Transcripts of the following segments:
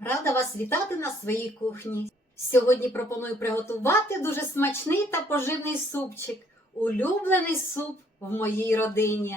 Рада вас вітати на своїй кухні. Сьогодні пропоную приготувати дуже смачний та поживний супчик. Улюблений суп в моїй родині.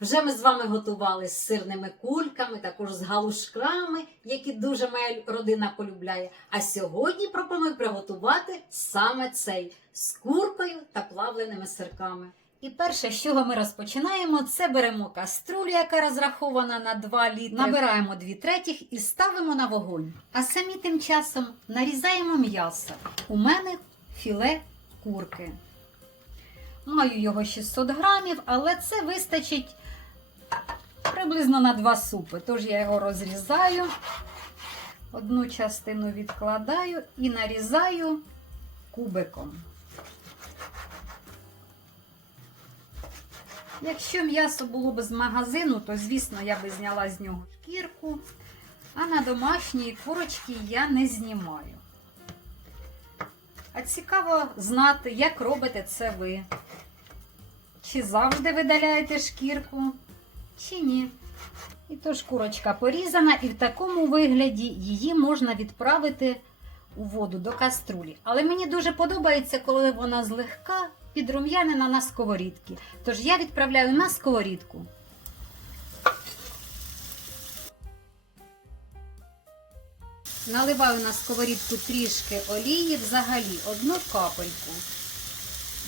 Вже ми з вами готували з сирними кульками, також з галушками, які дуже моя родина полюбляє. А сьогодні пропоную приготувати саме цей з куркою та плавленими сирками. І перше, з чого ми розпочинаємо, це беремо каструлю, яка розрахована на 2 літри. Набираємо 2 третіх і ставимо на вогонь. А самі тим часом нарізаємо м'ясо. У мене філе курки. Маю його 600 грамів, але це вистачить приблизно на 2 супи. Тож я його розрізаю, одну частину відкладаю і нарізаю кубиком. Якщо м'ясо було б з магазину, то, звісно, я би зняла з нього шкірку, а на домашній курочки я не знімаю. А цікаво знати, як робите це ви. Чи завжди видаляєте шкірку, чи ні. І тож курочка порізана, і в такому вигляді її можна відправити у воду до каструлі. Але мені дуже подобається, коли вона злегка підрум'янена на сковорідці. Тож я відправляю на сковорідку. Наливаю на сковорідку трішки олії, взагалі одну капельку.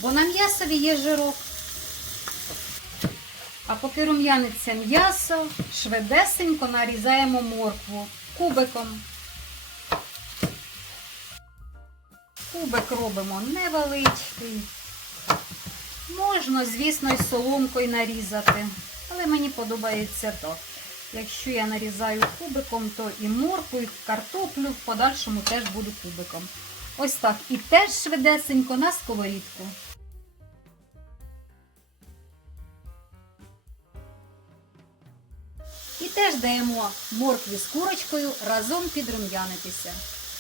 Бо на м'ясові є жирок. А поки рум'яниться м'ясо, швидесенько нарізаємо моркву кубиком. Кубик робимо невеличкий. Можна, звісно, і соломкою нарізати, але мені подобається так. Якщо я нарізаю кубиком, то і моркву, і картоплю в подальшому теж буду кубиком. Ось так. І теж швидесенько на сковорідку. І теж даємо моркві з курочкою разом підрум'янитися.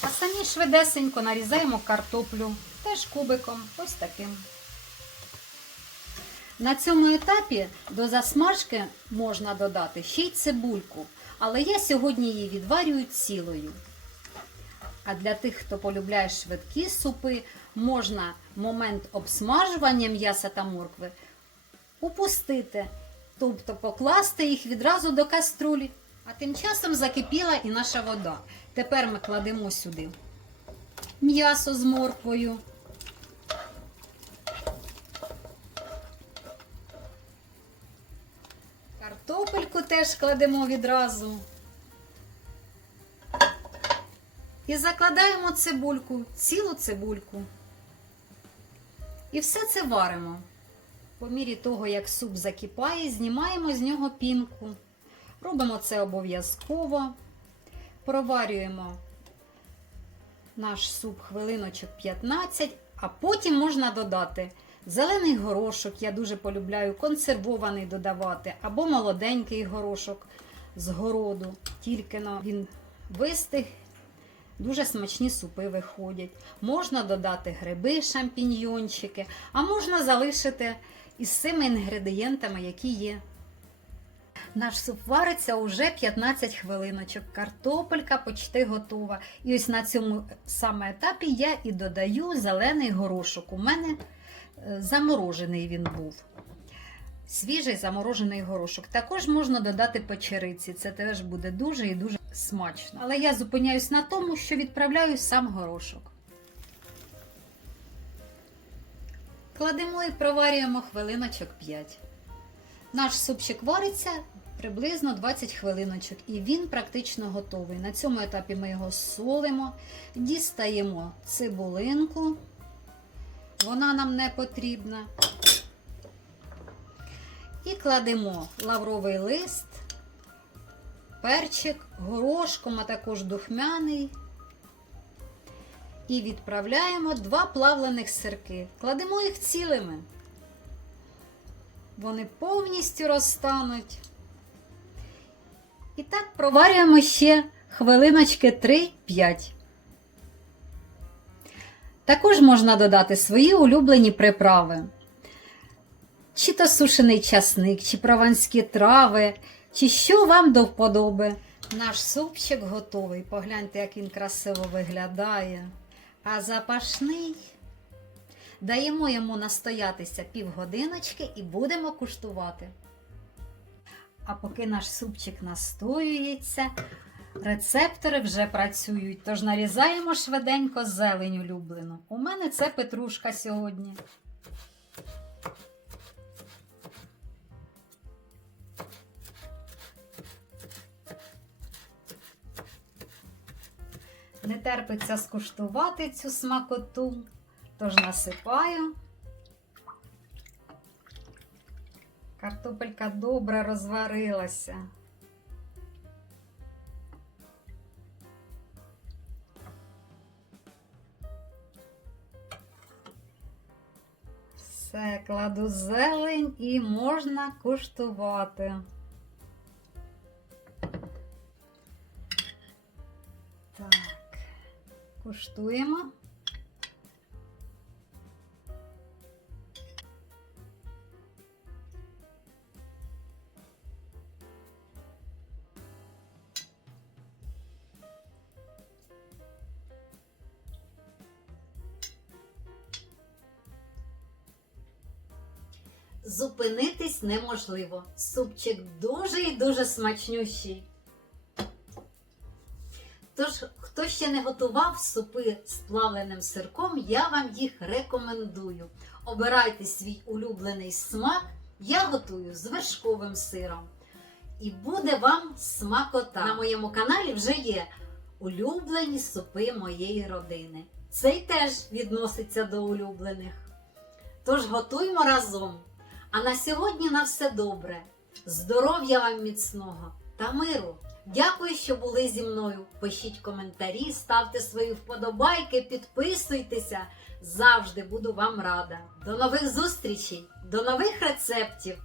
А самі швидесенько нарізаємо картоплю теж кубиком, ось таким. На цьому етапі до засмажки можна додати ще й цибульку, але я сьогодні її відварюю цілою. А для тих, хто полюбляє швидкі супи, можна момент обсмажування м'яса та моркви упустити, тобто покласти їх відразу до каструлі. А тим часом закипіла і наша вода. Тепер ми кладемо сюди м'ясо з морквою. Картопельку теж кладемо відразу. І закладаємо цибульку, цілу цибульку. І все це варимо. По мірі того, як суп закипає, знімаємо з нього пінку. Робимо це обов'язково. Проварюємо наш суп хвилиночок 15, а потім можна додати зелений горошок. Я дуже полюбляю консервований додавати, або молоденький горошок з городу. Тільки він вистиг. Дуже смачні супи виходять. Можна додати гриби, шампіньйончики, а можна залишити із цими інгредієнтами, які є. Наш суп вариться уже 15 хвилиночок. Картопелька почти готова. І ось на цьому саме етапі я і додаю зелений горошок. У мене е, заморожений він був. Свіжий заморожений горошок. Також можна додати печериці. Це теж буде дуже і дуже смачно. Але я зупиняюсь на тому, що відправляю сам горошок. Кладемо і проварюємо хвилиночок 5. Наш супчик вариться приблизно 20 хвилиночок, і він практично готовий. На цьому етапі ми його солимо, дістаємо цибулинку, вона нам не потрібна. І кладемо лавровий лист, перчик, горошком, а також духмяний. І відправляємо два плавлених сирки. Кладемо їх цілими. Вони повністю розтануть. І так проварюємо ще хвилиночки 3-5. Також можна додати свої улюблені приправи. Чи то сушений часник, чи прованські трави, чи що вам до вподоби. Наш супчик готовий. Погляньте, як він красиво виглядає. А запашний. Даємо йому настоятися півгодиночки і будемо куштувати. А поки наш супчик настоюється, рецептори вже працюють, тож нарізаємо швиденько зелень улюблену. У мене це петрушка сьогодні. Не терпиться скуштувати цю смакоту, тож насипаю. Картопелька добре розварилася. Все, кладу зелень і можна куштувати. Так, куштуємо. Зупинитись неможливо. Супчик дуже і дуже смачнющий. Тож, хто ще не готував супи з плавленим сирком, я вам їх рекомендую. Обирайте свій улюблений смак. Я готую з вершковим сиром. І буде вам смакота. На моєму каналі вже є улюблені супи моєї родини. Цей теж відноситься до улюблених. Тож готуємо разом. А на сьогодні на все добре. Здоров'я вам міцного та миру! Дякую, що були зі мною. Пишіть коментарі, ставте свої вподобайки, підписуйтеся. Завжди буду вам рада. До нових зустрічей, до нових рецептів!